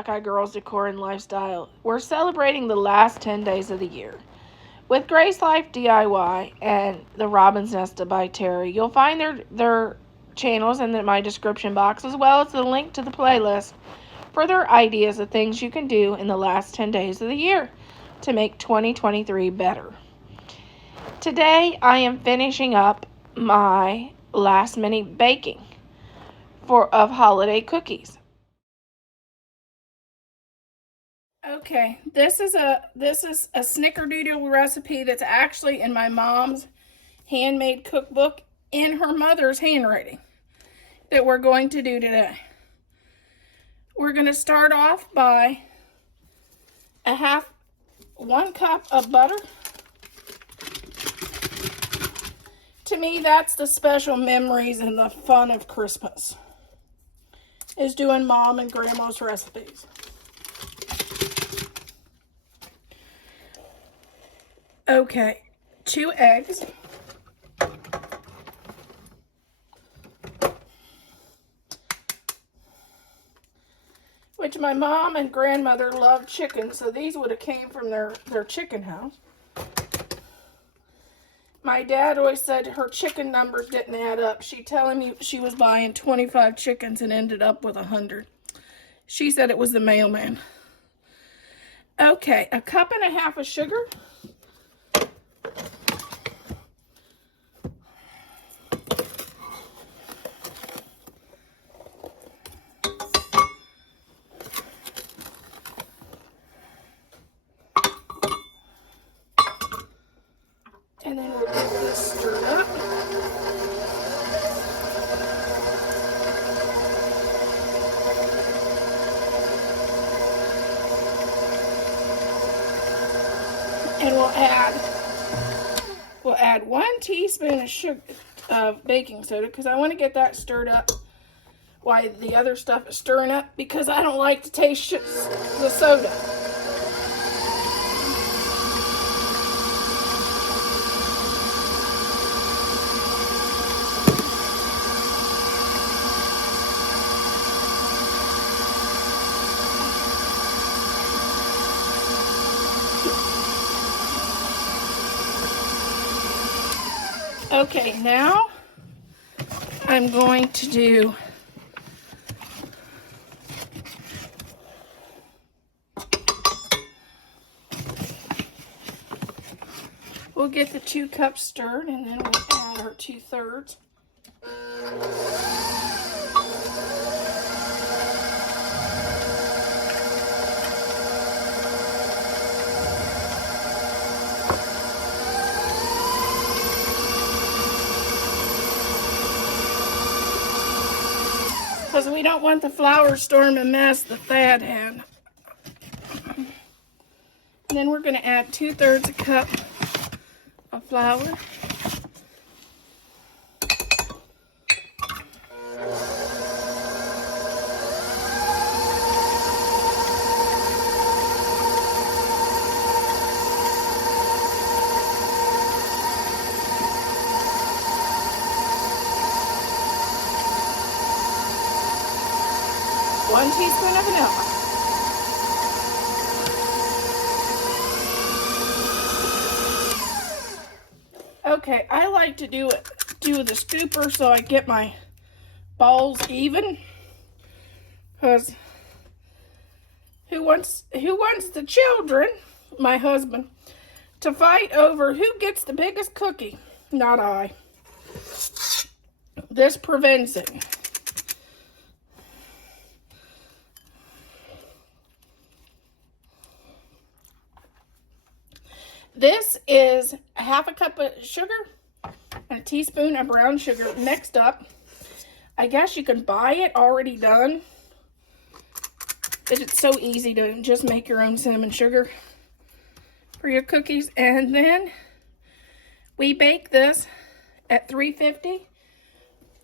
Buckeye Girls Decor and Lifestyle. We're celebrating the last 10 days of the year. With Grace Life DIY and the Robin's Nesta by Terry, you'll find their channels in my description box, as well as the link to the playlist for their ideas of things you can do in the last 10 days of the year to make 2023 better. Today, I am finishing up my last minute baking of holiday cookies. Okay, this is a snickerdoodle recipe that's actually in my mom's handmade cookbook in her mother's handwriting that we're going to do today. We're going to start off by 1 cup of butter. To me, that's the special memories and the fun of Christmas, is doing mom and grandma's recipes. Okay, 2 eggs. Which my mom and grandmother loved chicken, so these would have came from their chicken house. My dad always said her chicken numbers didn't add up. She telling me she was buying 25 chickens and ended up with 100. She said it was the mailman. Okay, 1.5 cups of sugar. And then we'll get this stirred up. And we'll add 1 teaspoon of sugar, baking soda, because I want to get that stirred up while the other stuff is stirring up, because I don't like to taste the soda. Okay, now I'm going to do we'll get the 2 cups stirred, and then we'll add our 2/3. Because we don't want the flour storming mess that Thad had. And then we're going to add 2/3 cup of flour. One teaspoon of vanilla. Okay, I like to do the scooper so I get my balls even. Because who wants the children, my husband, to fight over who gets the biggest cookie? Not I. This prevents it. This is 1/2 cup of sugar and a teaspoon of brown sugar. Next up, I guess you can buy it already done. It's so easy to just make your own cinnamon sugar for your cookies. And then we bake this at 350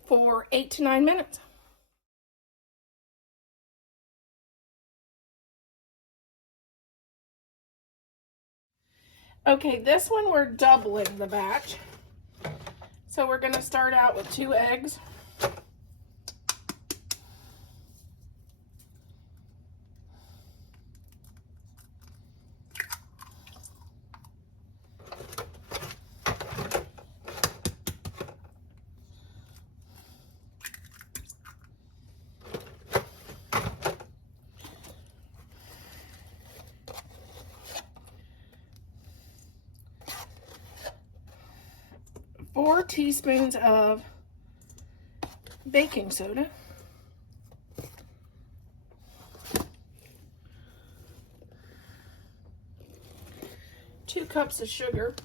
for 8 to 9 minutes. Okay, this one we're doubling the batch. So we're going to start out with 2 eggs. 4 teaspoons of baking soda. 2 cups of sugar.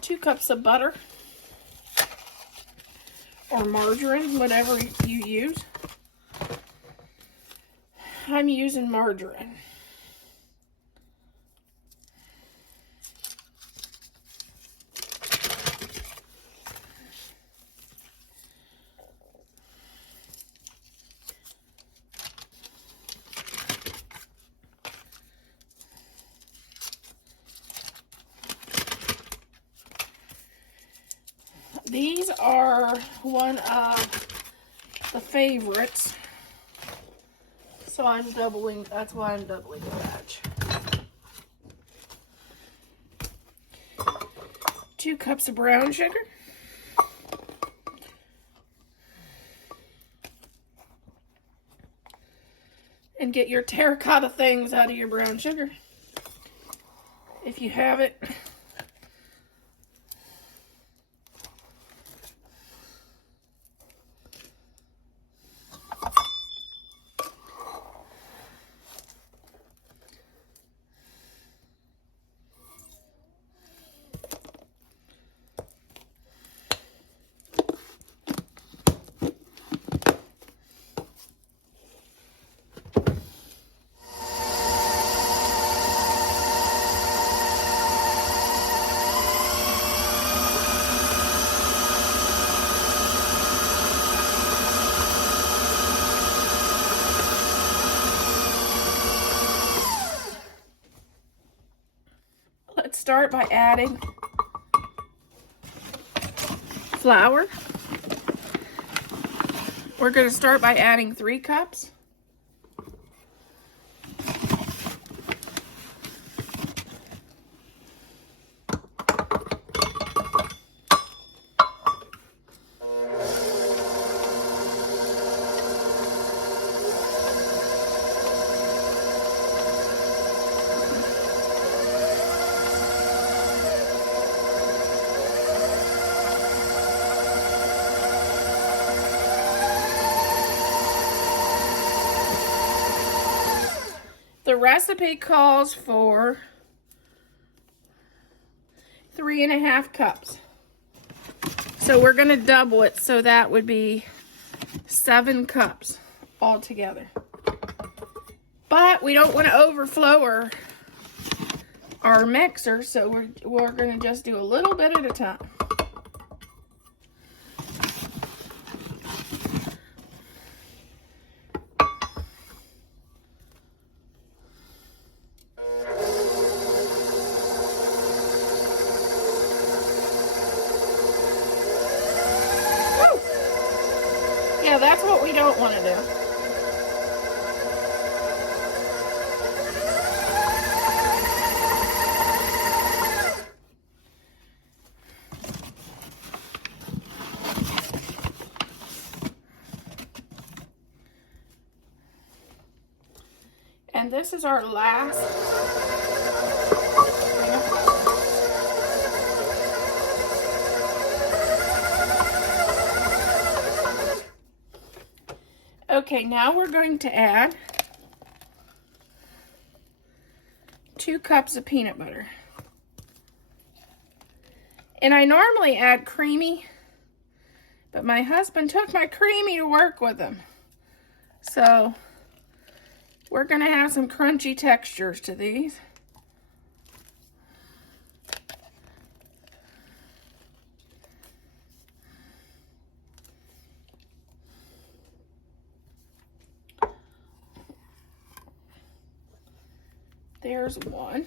2 cups of butter or margarine, whatever you use. I'm using margarine. These are one of the favorites, so I'm doubling, that's why I'm doubling the batch. 2 cups of brown sugar. And get your terracotta things out of your brown sugar, if you have it. Let's start by adding flour. We're going to start by adding 3 cups. The recipe calls for 3.5 cups. So we're going to double it, so that would be 7 cups altogether. But we don't want to overflow our mixer, so we're going to just do a little bit at a time. Yeah, that's what we don't want to do. And this is our last. Okay, now we're going to add 2 cups of peanut butter. And I normally add creamy, but my husband took my creamy to work with him. So we're going to have some crunchy textures to these. There's one.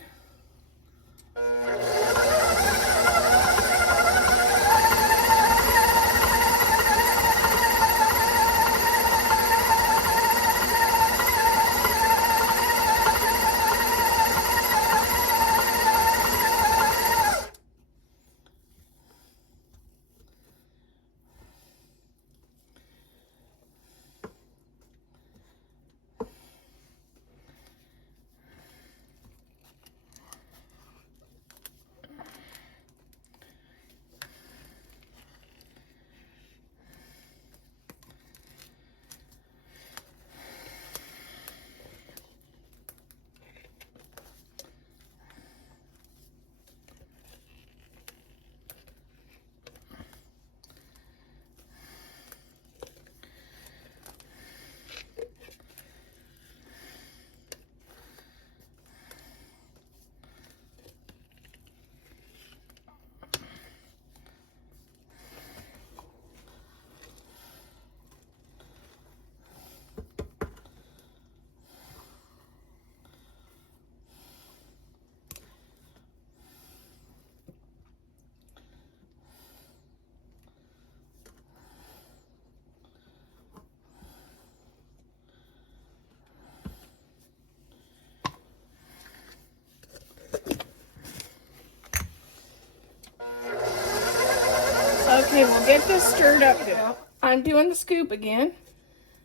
Okay, we'll get this stirred up now. I'm doing the scoop again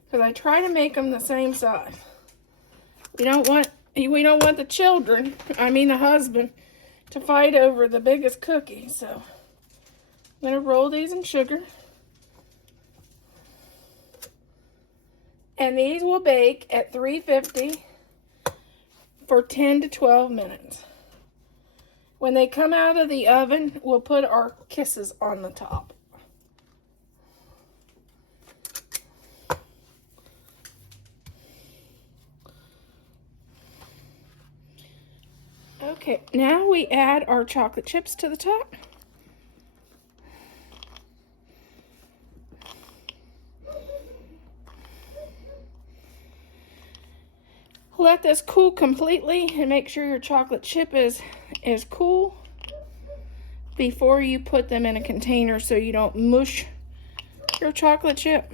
because I try to make them the same size. We don't want the children, the husband, to fight over the biggest cookie. So I'm gonna roll these in sugar. And these will bake at 350 for 10 to 12 minutes. When they come out of the oven, we'll put our kisses on the top. Okay, now we add our chocolate chips to the top. Let this cool completely and make sure your chocolate chip is cool before you put them in a container so you don't mush your chocolate chip.